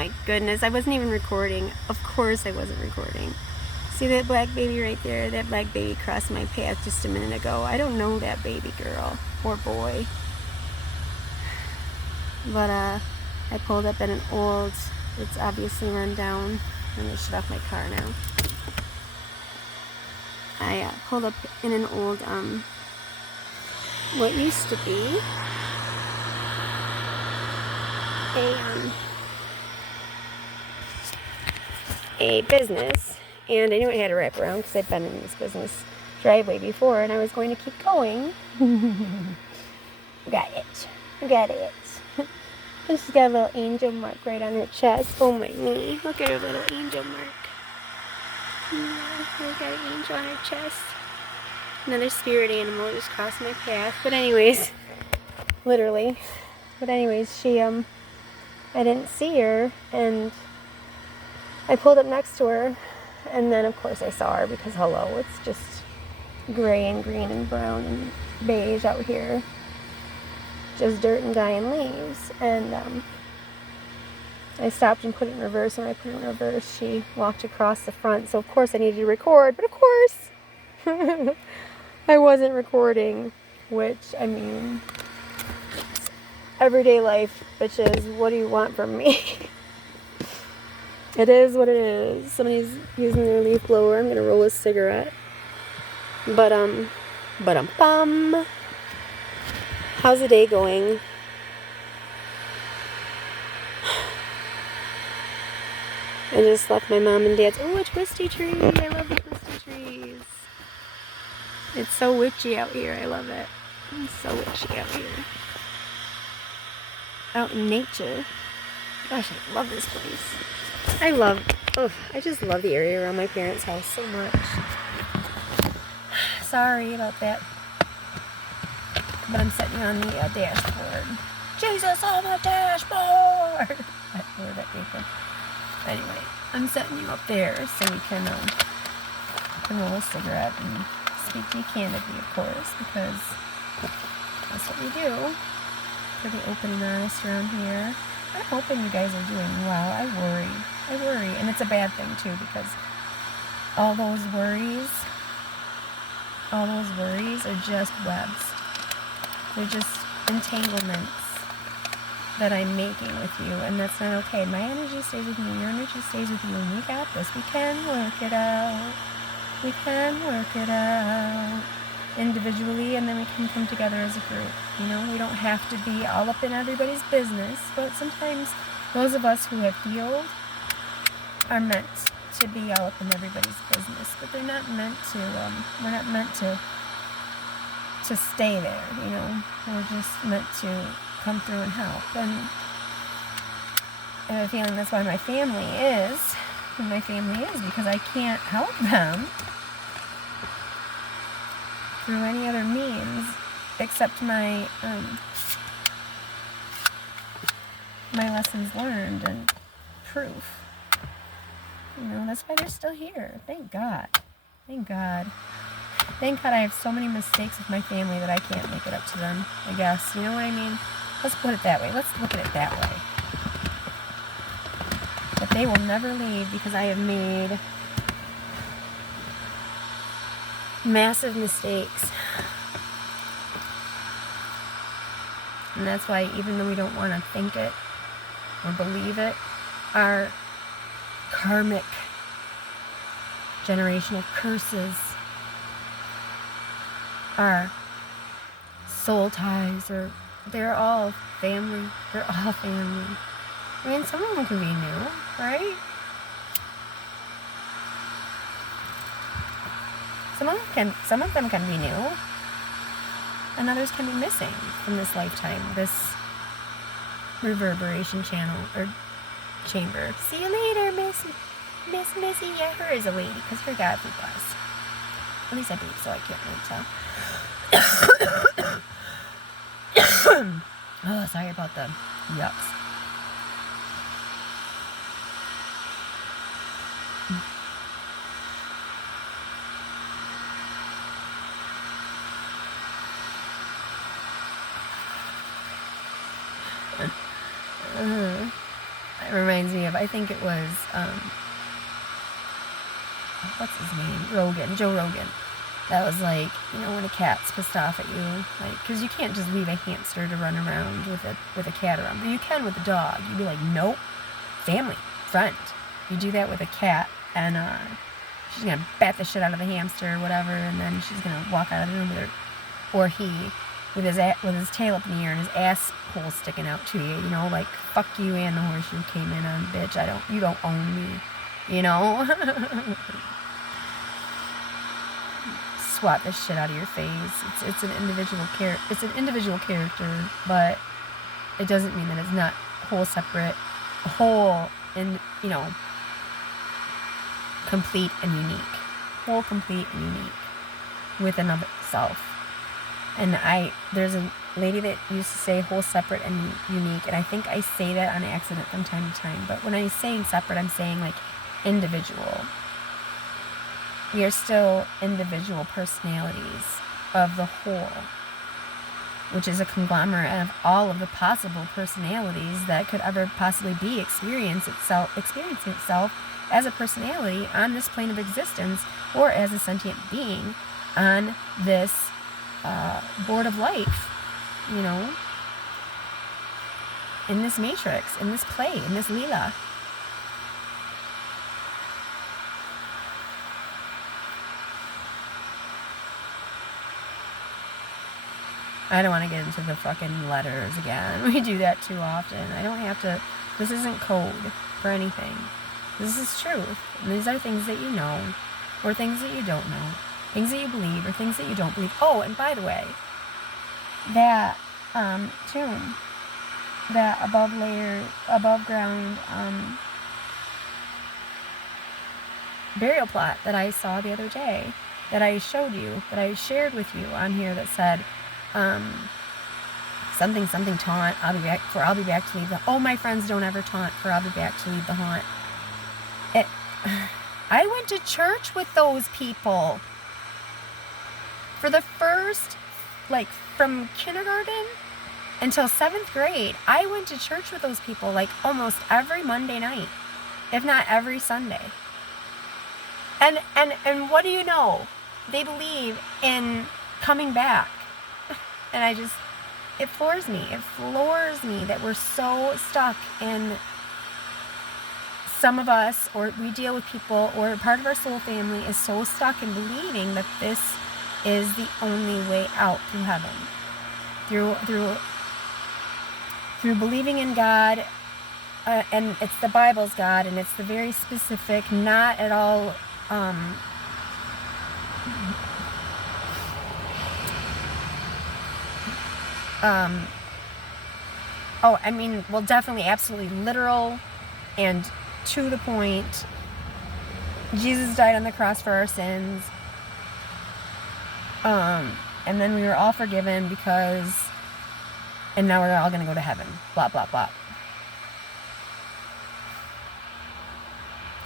my goodness, I wasn't even recording. Of course I wasn't recording. See that black baby right there? That black baby crossed my path just a minute ago. I don't know that baby girl or boy. But I pulled up in an old, it's obviously run down. I'm going to shut off my car now. I pulled up in an old, what used to be a business, and I knew it had a wraparound because I'd been in this business driveway before, and I was going to keep going. Got it. And she's got a little angel mark right on her chest. Oh my knee. Look at her little angel mark. She's got an angel on her chest. Another spirit animal just crossed my path. But anyways, literally. But anyways, she, I didn't see her, and I pulled up next to her, and then of course I saw her because hello, it's just gray and green and brown and beige out here. Just dirt and dying leaves. And I stopped and put it in reverse, and when I put it in reverse, she walked across the front, so of course I needed to record, but of course I wasn't recording, which, I mean, everyday life, bitches. What do you want from me? It is what it is. Somebody's using their leaf blower. I'm gonna roll a cigarette. But how's the day going? I just left my mom and dad's. Oh, a twisty tree. I love the twisty trees. It's so witchy out here. I love it. It's so witchy out here. Out in nature. Gosh, I love this place. I just love the area around my parents' house so much. Sorry about that. But I'm sitting on the dashboard. Jesus on the dashboard! Where that came from. Anyway, I'm setting you up there so we can roll a cigarette and speak to you candidly, of course, because that's what we do. Pretty open and honest around here. I'm hoping you guys are doing well. I worry, and it's a bad thing too, because all those worries are just webs. They're just entanglements that I'm making with you, and that's not okay. My energy stays with you, your energy stays with you, and we got this. We can work it out. We can work it out individually, and then we can come together as a group. You know, we don't have to be all up in everybody's business, but sometimes those of us who have healed are meant to be all up in everybody's business, but they're not meant to, we're not meant to stay there, you know. We're just meant to come through and help, and I have a feeling that's why my family is who my family is, because I can't help them through any other means except my my lessons learned and proof. You know, that's why they're still here. Thank God. Thank God. Thank God I have so many mistakes with my family that I can't make it up to them, I guess. You know what I mean? Let's put it that way. Let's look at it that way. But they will never leave because I have made massive mistakes. And that's why, even though we don't want to think it or believe it, our karmic generational curses, our soul ties, or they're all family. They're all family. I mean, some of them can be new, right? Some of them can be new, and others can be missing from this lifetime, this reverberation channel or chamber. See you later, Miss Missy. Yeah, her is a lady because her God be blessed. At least I believe so. I can't really tell. Oh, sorry about the yucks. It reminds me of, I think it was, what's his name? Joe Rogan. That was like, when a cat's pissed off at you, like, because you can't just leave a hamster to run around with a cat around, but you can with a dog. You'd be like, nope, family, friend. You do that with a cat, and she's gonna bat the shit out of the hamster or whatever, and then she's gonna walk out of the room with her, or he, with his tail up in the air and his asshole sticking out to you, like, fuck you and the horse you came in on, bitch. You don't own me, Swat the shit out of your face. It's an individual character, but it doesn't mean that it's not whole and complete and unique. Whole, complete, and unique within of itself. And there's a lady that used to say whole, separate, and unique, and I think I say that on accident from time to time, but when I'm saying separate, I'm saying like individual. We are still individual personalities of the whole, which is a conglomerate of all of the possible personalities that could ever possibly be experiencing itself as a personality on this plane of existence, or as a sentient being on this board of life, in this matrix, in this play, in this Leela. I don't want to get into the fucking letters again. We do that too often. I don't have to. This isn't code for anything. This is truth. And these are things that you know, or things that you don't know. Things that you believe, or things that you don't believe. Oh, and by the way, that tomb, that above ground burial plot that I saw the other day, that I showed you, that I shared with you on here, that said, something taunt, I'll be back to leave the, my friends don't ever taunt, for I'll be back to leave the haunt. I went to church with those people for the first, from kindergarten until 7th grade. I went to church with those people almost every Monday night, if not every Sunday. And what do you know? They believe in coming back. And it floors me. It floors me that we're so stuck in, some of us, or we deal with people, or part of our soul family is so stuck in believing that this is the only way out through heaven. Through believing in God, and it's the Bible's God, and it's the very specific, not at all definitely, absolutely literal and to the point. Jesus died on the cross for our sins. And then we were all forgiven and now we're all going to go to heaven. Blah, blah, blah.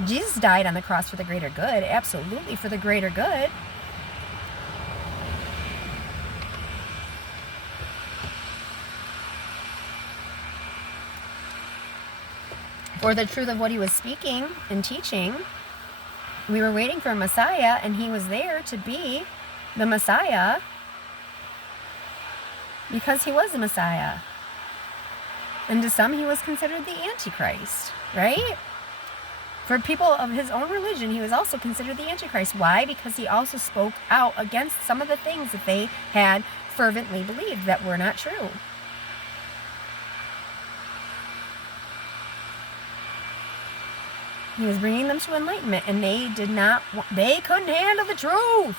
Jesus died on the cross for the greater good. Absolutely, for the greater good. For the truth of what he was speaking and teaching. We were waiting for a Messiah, and he was there to be the Messiah because he was the Messiah. And to some, he was considered the Antichrist, right? For people of his own religion, he was also considered the Antichrist. Why? Because he also spoke out against some of the things that they had fervently believed that were not true. He was bringing them to enlightenment, and they couldn't handle the truth.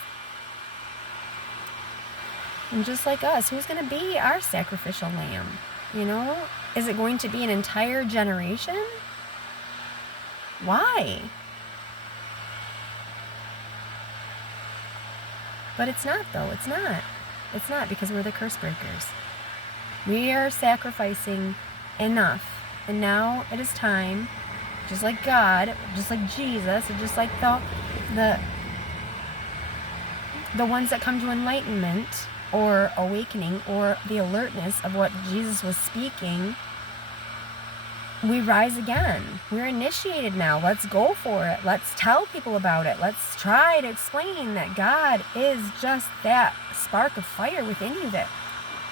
And just like us, who's going to be our sacrificial lamb? Is it going to be an entire generation? Why? But it's not, though. It's not. It's not, because we're the curse breakers. We are sacrificing enough. And now it is time, just like God, just like Jesus, and just like the ones that come to enlightenment or awakening or the alertness of what Jesus was speaking, we rise again. We're initiated now. Let's go for it. Let's tell people about it. Let's try to explain that God is just that spark of fire within you that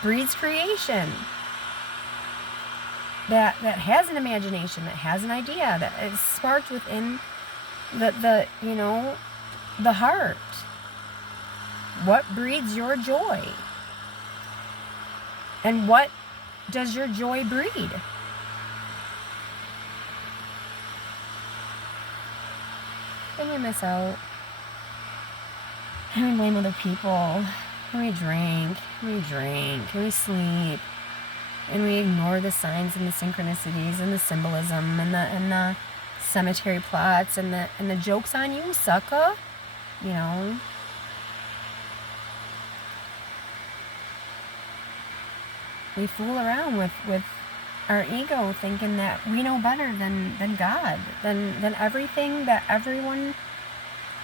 breeds creation, that has an imagination, that has an idea, that is sparked within the heart. What breeds your joy? And what does your joy breed? And we miss out. And we blame other people. And we drink. And we drink. And we sleep. And we ignore the signs and the synchronicities and the symbolism and the cemetery plots and the jokes on you, sucker. You know. We fool around with our ego, thinking that we know better than God, than everything that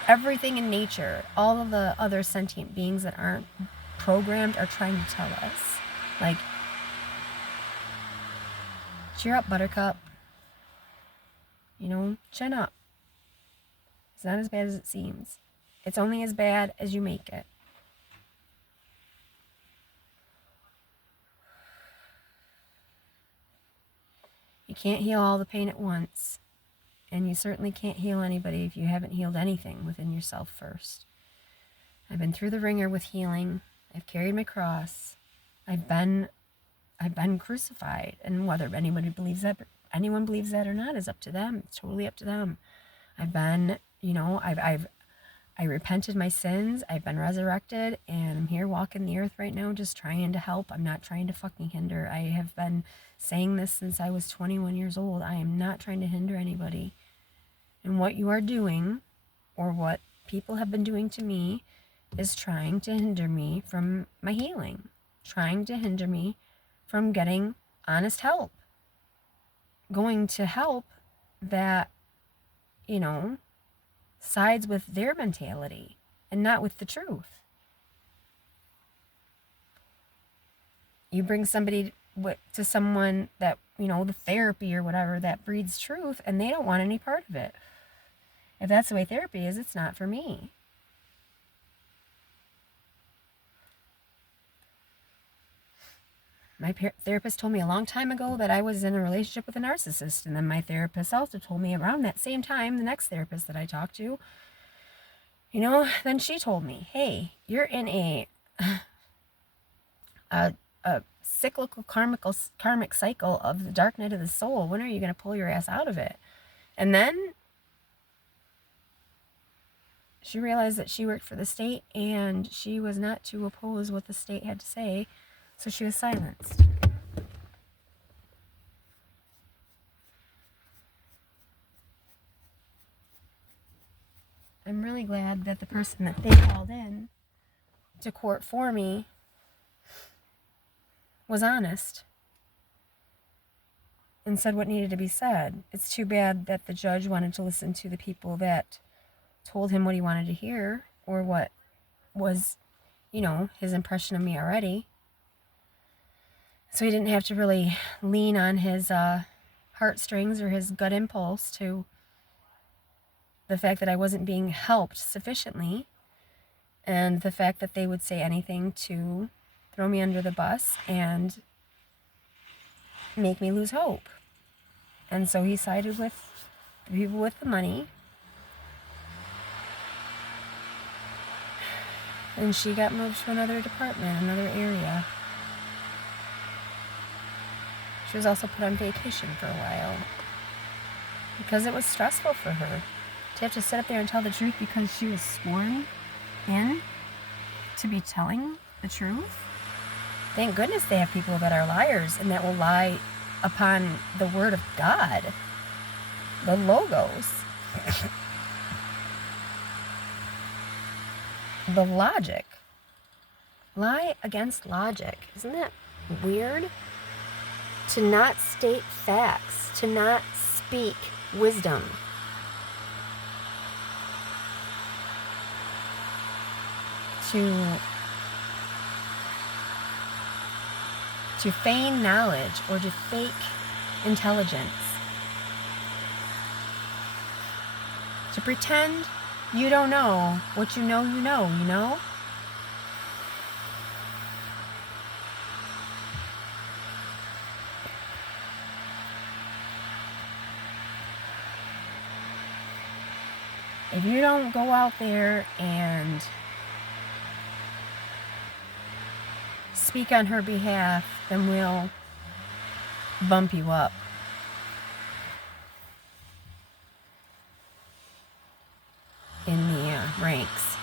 everything in nature, all of the other sentient beings that aren't programmed are trying to tell us. Like, cheer up, buttercup. You know, chin up. It's not as bad as it seems. It's only as bad as you make it. You can't heal all the pain at once. And you certainly can't heal anybody if you haven't healed anything within yourself first. I've been through the ringer with healing. I've carried my cross. I've been crucified. And whether anyone believes that or not is up to them. It's totally up to them. I've been, I repented my sins. I've been resurrected, and I'm here walking the earth right now just trying to help. I'm not trying to fucking hinder. I have been saying this since I was 21 years old. I am not trying to hinder anybody. And what you are doing, or what people have been doing to me, is trying to hinder me from my healing. Trying to hinder me from getting honest help. Going to help that, sides with their mentality and not with the truth. You bring somebody to someone that, the therapy or whatever that breeds truth, and they don't want any part of it. If that's the way therapy is, it's not for me. My therapist told me a long time ago that I was in a relationship with a narcissist. And then my therapist also told me around that same time, the next therapist that I talked to, then she told me, hey, you're in a cyclical karmic cycle of the dark night of the soul. When are you going to pull your ass out of it? And then she realized that she worked for the state and she was not to oppose what the state had to say. So she was silenced. I'm really glad that the person that they called in to court for me was honest and said what needed to be said. It's too bad that the judge wanted to listen to the people that told him what he wanted to hear, or what was, his impression of me already. So he didn't have to really lean on his heartstrings or his gut impulse to the fact that I wasn't being helped sufficiently, and the fact that they would say anything to throw me under the bus and make me lose hope. And so he sided with the people with the money, and she got moved to another department, another area. She was also put on vacation for a while because it was stressful for her to have to sit up there and tell the truth, because she was sworn in to be telling the truth. Thank goodness they have people that are liars and that will lie upon the word of God, the logos, the logic. Lie against logic. Isn't that weird? To not state facts, to not speak wisdom. To feign knowledge or to fake intelligence. To pretend you don't know what you know you know, you know? If you don't go out there and speak on her behalf, then we'll bump you up. In the ranks.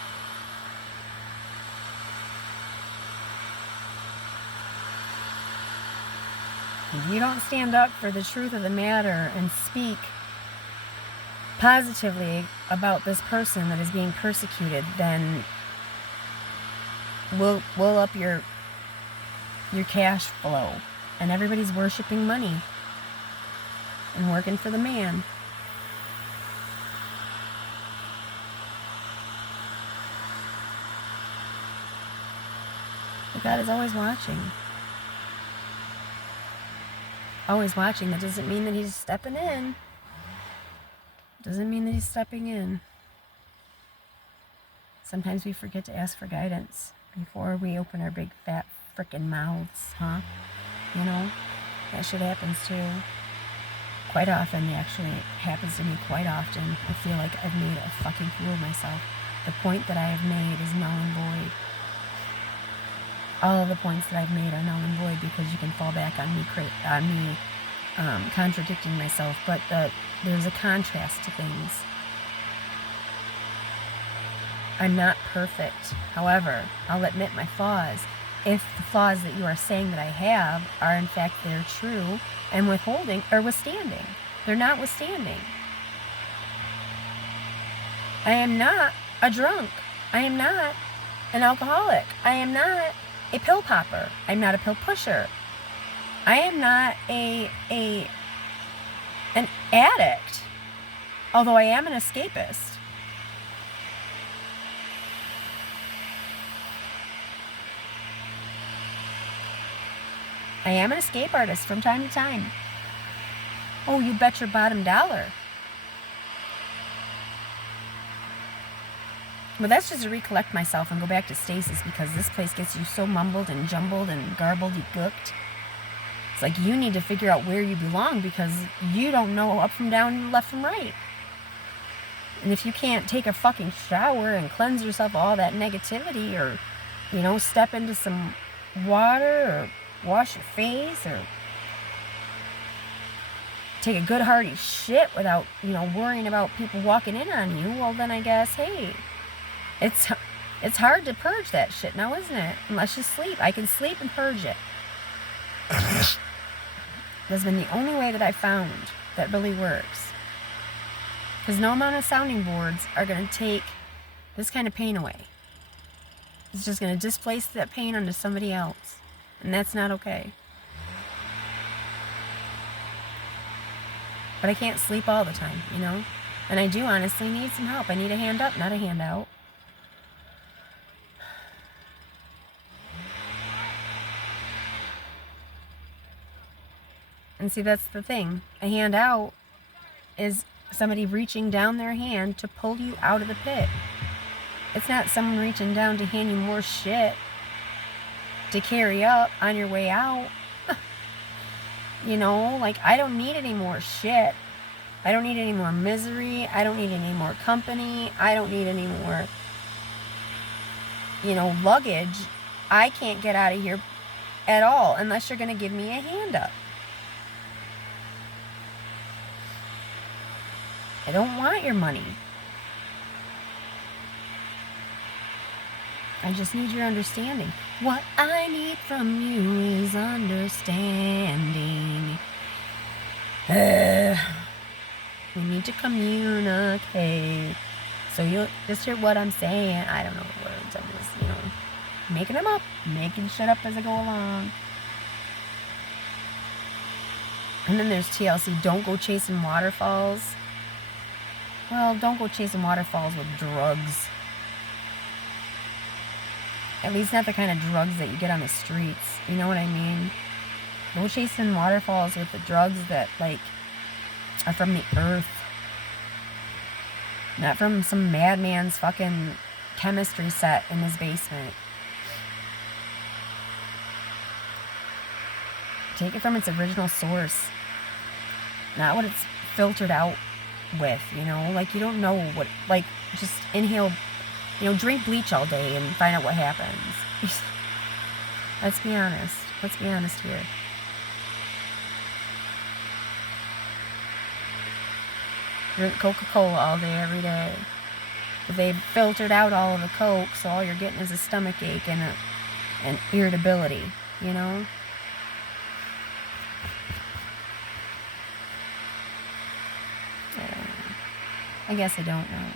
If you don't stand up for the truth of the matter and speak positively about this person that is being persecuted, then we'll up your cash flow. And everybody's worshiping money and working for the man. But God is always watching. Always watching. That doesn't mean that he's stepping in. Doesn't mean that he's stepping in. Sometimes we forget to ask for guidance before we open our big fat frickin' mouths, huh? You know, that shit happens too. Quite often, actually, it happens to me quite often. I feel like I've made a fucking fool of myself. The point that I have made is null and void. All of the points that I've made are null and void because you can fall back on me contradicting myself. But there's a contrast to things. I'm not perfect. However, I'll admit my flaws. If the flaws that you are saying that I have are in fact they're true and withstanding. They're not withstanding. I am not a drunk. I am not an alcoholic. I am not a pill popper. I'm not a pill pusher. I am not an addict. Although I am an escapist. I am an escape artist from time to time. Oh, you bet your bottom dollar. But that's just to recollect myself and go back to stasis because this place gets you so mumbled and jumbled and garbled and gooked. It's like you need to figure out where you belong because you don't know up from down, left from right. And if you can't take a fucking shower and cleanse yourself of all that negativity or, you know, step into some water or wash your face or take a good hearty shit without, you know, worrying about people walking in on you, well then I guess, hey, it's hard to purge that shit now, isn't it? Unless you sleep. I can sleep and purge it. That's been the only way that I found that really works. Because no amount of sounding boards are going to take this kind of pain away. It's just going to displace that pain onto somebody else. And that's not okay. But I can't sleep all the time, you know? And I do honestly need some help. I need a hand up, not a handout. And see, that's the thing. A handout is somebody reaching down their hand to pull you out of the pit. It's not someone reaching down to hand you more shit to carry up on your way out. You know, like, I don't need any more shit. I don't need any more misery. I don't need any more company. I don't need any more, you know, luggage. I can't get out of here at all unless you're going to give me a hand up. I don't want your money. I just need your understanding. What I need from you is understanding. We need to communicate. So you'll just hear what I'm saying. I don't know the words. I'm just, you know, making them up. Making shit up as I go along. And then there's TLC. Don't go chasing waterfalls. Well, don't go chasing waterfalls with drugs. At least not the kind of drugs that you get on the streets. You know what I mean? Go chasing waterfalls with the drugs that, like, are from the earth. Not from some madman's fucking chemistry set in his basement. Take it from its original source. Not what it's filtered out with, you know? Like, you don't know what... Like, just inhale... You know, drink bleach all day and find out what happens. Let's be honest. Let's be honest here. Drink Coca-Cola all day, every day. But they've filtered out all of the Coke, so all you're getting is a stomach ache and irritability, you know? I guess I don't know.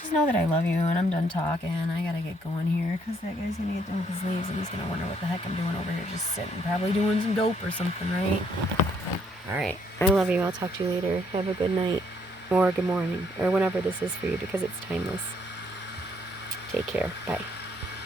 Just know that I love you, and I'm done talking. I gotta get going here, because that guy's gonna get done with his leaves, and he's gonna wonder what the heck I'm doing over here, just sitting, probably doing some dope or something, right? Alright, I love you. I'll talk to you later. Have a good night, or good morning, or whenever this is for you, because it's timeless. Take care. Bye.